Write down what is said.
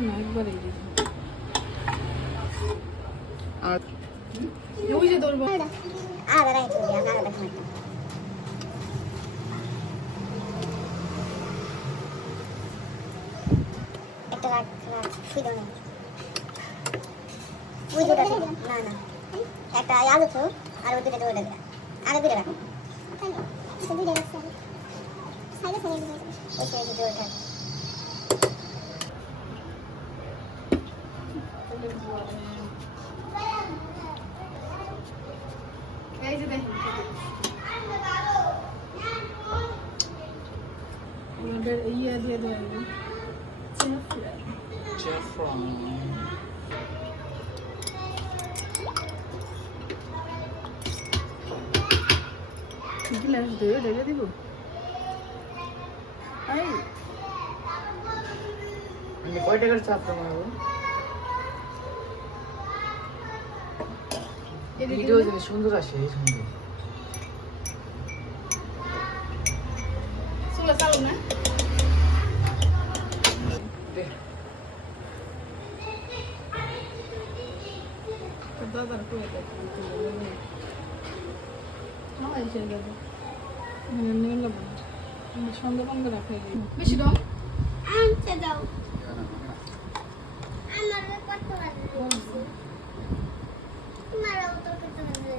না একবারই আর ওই যে ধরবো আর রাইট হবে আর দেখো একটা রাখ ফিরো না ওই দুটো না না একটা আলু তো আর ওই দুটো ওটা দিলা আর দুটো রাখো ওখানে এটা দুটো রাখছি সাইডে সাইডে ওই সাইডে দুটো থাক এই যে দেখুন ওদের ইয়া দিয়ে দেবো চেফরন গ্লাস দিয়ে ঢেলে দিব এই আমি কয় টাকার চা বানাবো ভিডিও যদি সুন্দর আসে সুন্দর চলে চালু না দাদার করে দেখো হ্যাঁ এসে যাবে নিয়ে নেবো সন্ধ্যা বন্ধ রাখা বেশি রং আনতে দাও আমার কত লাগে তোমারও তো কত লাগে